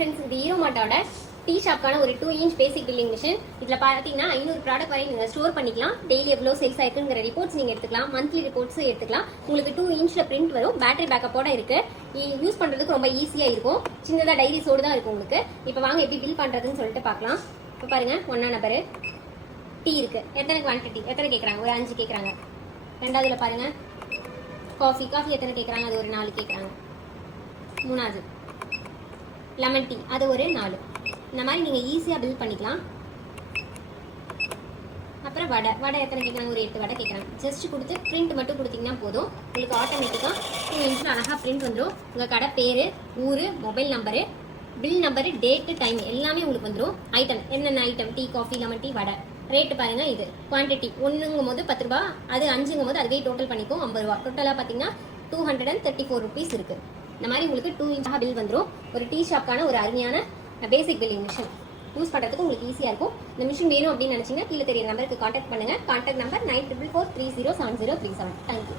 Friends, இது ஈரோமாட்டோட tea ஷாப்க்கான ஒரு 2 inch பேசிக் billing machine. இதில் பார்த்தீங்கன்னா 500 ப்ராடக்ட் வரை நீங்கள் ஸ்டோர் பண்ணிக்கலாம். டெய்லி எவ்வளோ சேல்ஸ் ஆயிருக்குங்கிற ரிப்போர்ட்ஸ் நீங்கள் எடுத்துக்கலாம். மந்த்லி ரிப்போர்ட்ஸும் எடுத்துக்கலாம். உங்களுக்கு 2 இன்ச்சில் பிரிண்ட் வரும். பேட்டரி பேக்கப்போட இருக்கு. யூஸ் பண்ணுறதுக்கு ரொம்ப ஈஸியாக இருக்கும். சின்னதாக டைரிஸோடு தான் இருக்கும் உங்களுக்கு. இப்போ வாங்க எப்படி பில் பண்ணுறதுன்னு சொல்லிட்டு பார்க்கலாம். இப்போ பாருங்க, 1 நம்பரு டீ இருக்கு. எத்தனை குவான்டிட்டி எத்தனை கேட்குறாங்க? ஒரு 5 கேட்குறாங்க. ரெண்டாவதுல பாருங்க காஃபி எத்தனை கேட்குறாங்க? அது ஒரு 4 கேட்குறாங்க. மூணாவது லெமன் டீ, அது ஒரு 4. இந்த மாதிரி நீங்கள் ஈஸியாக பில் பண்ணிக்கலாம். அப்புறம் வடை எத்தனை கேட்குறாங்க? ஒரு 8 வடை கேட்குறாங்க. ஜஸ்ட் கொடுத்து பிரிண்ட் மட்டும் கொடுத்தீங்கன்னா போதும். உங்களுக்கு ஆட்டோமேட்டிக்காக 2 இன்ச்சில் அழகாக பிரிண்ட் வந்துடும். உங்கள் கடை பேர், ஊர், mobile number, bill number, date, time எல்லாமே உங்களுக்கு வந்துடும். ஐட்டம் என்னென்ன item, tea, coffee, lemon tea, vada. Rate பாருங்க, இது குவான்டிட்டி 1ங்கும் போது 10 ரூபா, அது 5ங்கும் போது அதுவே டோட்டல் பண்ணிக்கும் 50 ரூபா. டோட்டலாக பார்த்தீங்கன்னா 234 ருபீஸ் இருக்கு. இந்த மாதிரி உங்களுக்கு 2 இன்ச்சாக பில் வந்துடும். ஒரு டீ ஷாப்க்கான ஒரு அருமையான பேசிக் பில்லிங் மிஷின் யூஸ் பண்ணுறதுக்கு உங்களுக்கு ஈஸியாக இருக்கும். இந்த மிஷின் வேணும் அப்படின்னு நினச்சிங்கன்னா கீழே தெரியுற நம்பருக்கு கான்டாக்ட் பண்ணுங்கள். Contact number 9443070737. தேங்க்யூ.